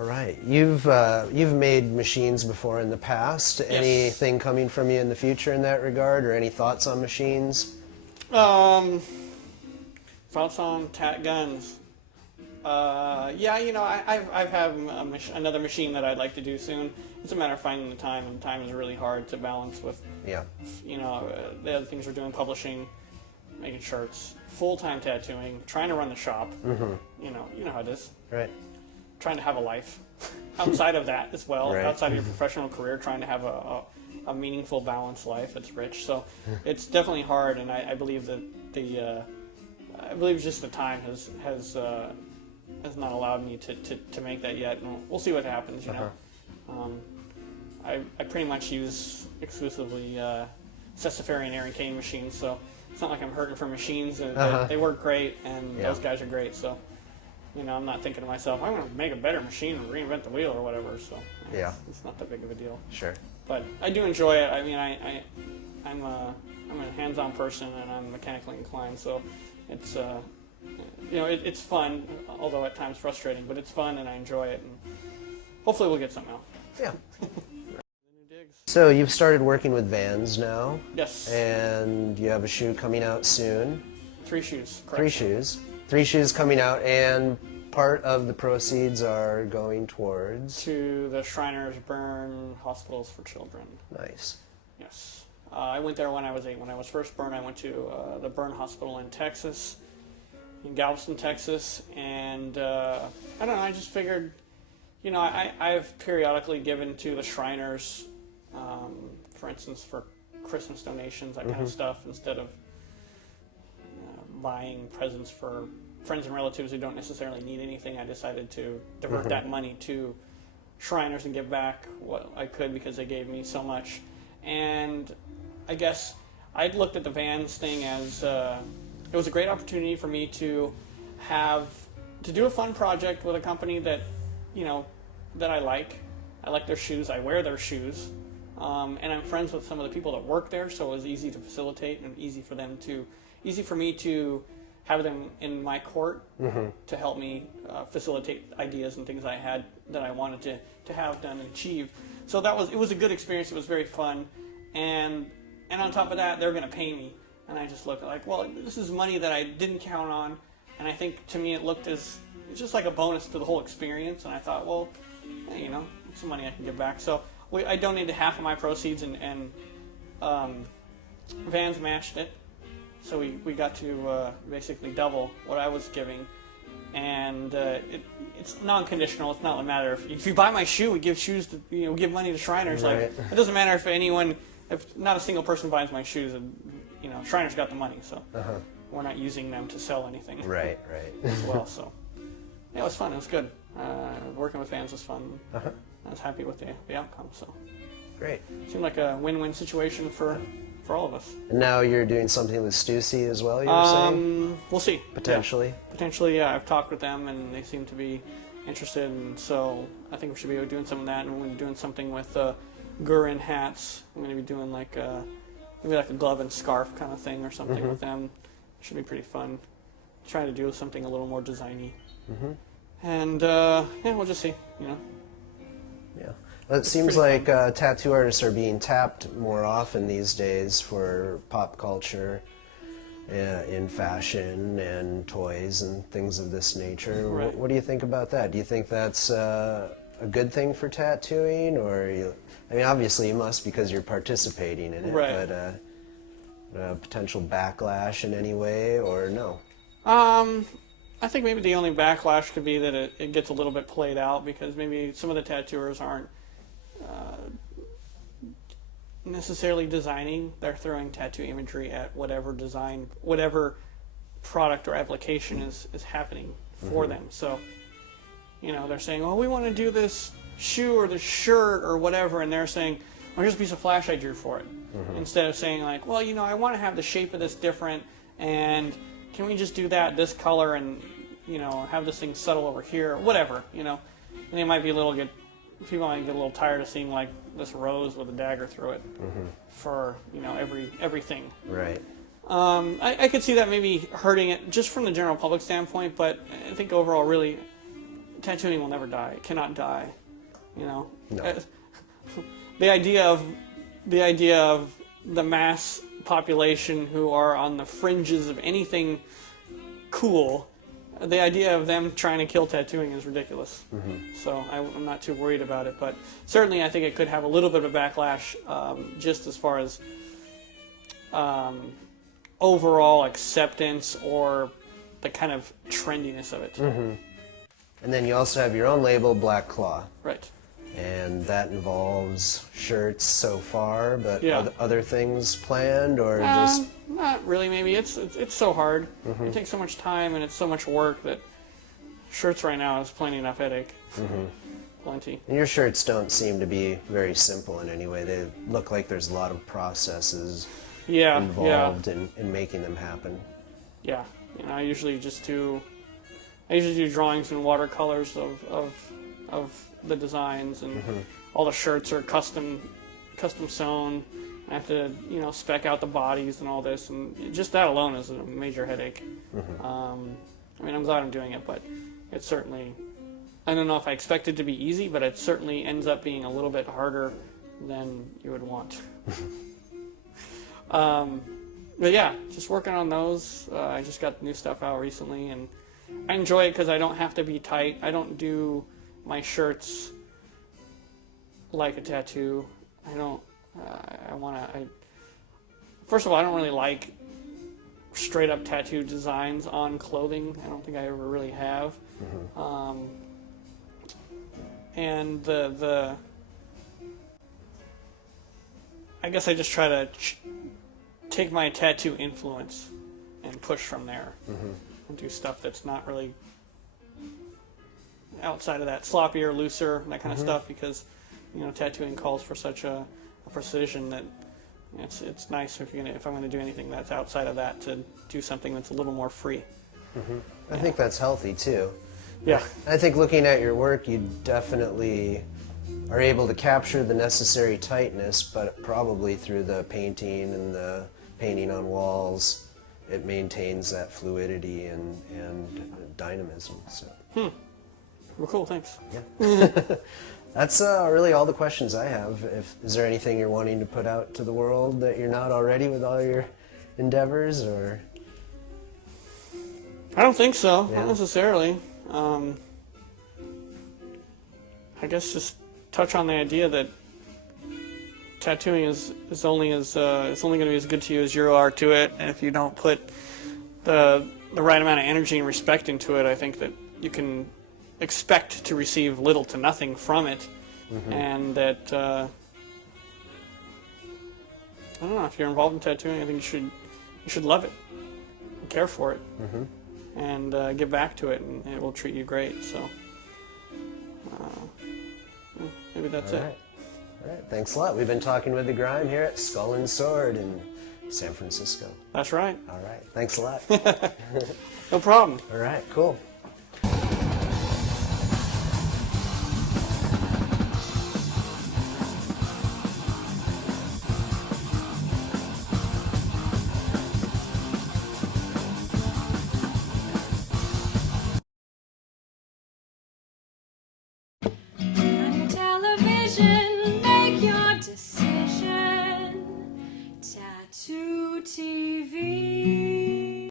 All right. You've made machines before in the past. Yes. Anything coming from you in the future in that regard, or any thoughts on machines? Thoughts on tat guns. Yeah, you know, I have another machine that I'd like to do soon. It's a matter of finding the time, and time is really hard to balance with, you know, the other things we're doing, publishing, making shirts, full-time tattooing, trying to run the shop. You know how it is. Right. Trying to have a life outside of that as well, Right. outside of your professional career, trying to have a meaningful, balanced life that's rich. So it's definitely hard, and I believe that I believe just the time has not allowed me to make that yet, and we'll see what happens. You know, I pretty much use exclusively Cestafari Aaron Kane machines, so it's not like I'm hurting for machines. And they work great, and those guys are great. So, you know, I'm not thinking to myself, I'm going to make a better machine and reinvent the wheel or whatever. So it's not that big of a deal. Sure. But I do enjoy it. I mean, I'm a hands-on person, and I'm mechanically inclined, so it's you know, it's fun, although at times frustrating, but it's fun and I enjoy it, and hopefully we'll get something out. Yeah. So you've started working with Vans now. Yes. And you have a shoe coming out soon. 3 shoes. Correct. 3 shoes. 3 shoes coming out, and part of the proceeds are going towards to the Shriners Burn Hospitals for Children. Nice. Yes. I went there when I was 8. When I was first burned, I went to the burn hospital in Texas, in Galveston, Texas, and I don't know, I just figured, you know, I've periodically given to the Shriners, for instance, for Christmas donations, that kind of stuff, instead of buying presents for friends and relatives who don't necessarily need anything. I decided to divert that money to Shriners and give back what I could, because they gave me so much. And I guess I looked at the Vans thing as it was a great opportunity for me to do a fun project with a company that, you know, that I like. I like their shoes. I wear their shoes, and I'm friends with some of the people that work there, so it was easy to facilitate and easy for me to have them in my court to help me facilitate ideas and things I had that I wanted to have done and achieve. So it was a good experience. It was very fun, and on top of that, they're going to pay me. And I just looked like, well, this is money that I didn't count on, and I think to me it looked as just like a bonus to the whole experience. And I thought, well, you know, it's some money I can give back. So I donated half of my proceeds, and Vans matched it. So we got to basically double what I was giving, and it's non-conditional. It's not a matter if you buy my shoe, we give shoes to, you know, give money to Shriners. Right. Like, it doesn't matter if not a single person buys my shoes, and you know, Shriners got the money, so we're not using them to sell anything. Right. As well, so yeah, it was fun. It was good. Working with Vans was fun. I was happy with the outcome. So Great. Seemed like a win-win situation for all of us. And now you're doing something with Stussy as well, you were saying? We'll see. Potentially? Yeah. Potentially, yeah. I've talked with them, and they seem to be interested, and so I think we should be doing some of that, and we're going to be doing something with Gurin hats. I'm going to be doing like maybe like a glove and scarf kind of thing or something with them. Should be pretty fun. Trying to do something a little more designy. And yeah, we'll just see, you know. Yeah. It seems like tattoo artists are being tapped more often these days for pop culture, in fashion and toys and things of this nature. Right. What do you think about that? Do you think that's a good thing for tattooing, or I mean, obviously you must because you're participating in it, right. But potential backlash in any way, or no? I think maybe the only backlash could be that it gets a little bit played out, because maybe some of the tattooers aren't necessarily designing. They're throwing tattoo imagery at whatever product or application is happening for them. So, you know, they're saying, oh, we want to do this shoe or this shirt or whatever, and they're saying, well, here's a piece of flash I drew for it. Instead of saying like, well, you know, I want to have the shape of this different, and can we just do that this color, and you know, have this thing subtle over here, whatever, you know. And they might be people might get a little tired of seeing like this rose with a dagger through it for, you know, everything. Right. I could see that maybe hurting it just from the general public standpoint, but I think overall, really, tattooing will never die. It cannot die. You know, No. the idea of the mass population who are on the fringes of anything cool, the idea of them trying to kill tattooing is ridiculous. So I'm not too worried about it, but certainly I think it could have a little bit of a backlash, just as far as overall acceptance or the kind of trendiness of it. And then you also have your own label, Black Claw. Right. And that involves shirts so far, but Yeah. other things planned, or just... Not really, maybe. It's so hard. It takes so much time and it's so much work that shirts right now is plenty enough headache. Plenty. And your shirts don't seem to be very simple in any way. They look like there's a lot of processes involved in making them happen. Yeah. You know, I usually do drawings in watercolors of the designs, and all the shirts are custom sewn. I have to, you know, spec out the bodies and all this, and just that alone is a major headache. I mean, I'm glad I'm doing it, but it's certainly, I don't know if I expect it to be easy, but it certainly ends up being a little bit harder than you would want. But yeah, just working on those. I just got new stuff out recently, and I enjoy it because I don't have to be tight. I don't do my shirts like a tattoo. I don't. First of all, I don't really like straight up tattoo designs on clothing. I don't think I ever really have. And I guess I just try to take my tattoo influence and push from there, and do stuff that's not really outside of that, sloppier, looser, that kind of stuff, because, you know, tattooing calls for such a precision that it's nice if I'm going to do anything that's outside of that, to do something that's a little more free. I think that's healthy too. Yeah. I think looking at your work, you definitely are able to capture the necessary tightness, but probably through the painting and the painting on walls, it maintains that fluidity and dynamism. So. Well, cool, thanks. Yeah. That's really all the questions I have. Is there anything you're wanting to put out to the world that you're not already with all your endeavors, or? I don't think so, Yeah. not necessarily. I guess just touch on the idea that tattooing is only going to be as good to you as you are to it, and if you don't put the right amount of energy and respect into it, I think that you can expect to receive little to nothing from it, and that I don't know, if you're involved in tattooing, I think you should love it, and care for it, and give back to it, and it will treat you great. So maybe that's it. All right, thanks a lot. We've been talking with the Grime here at Skull and Sword in San Francisco. That's right. All right, thanks a lot. No problem. All right, cool.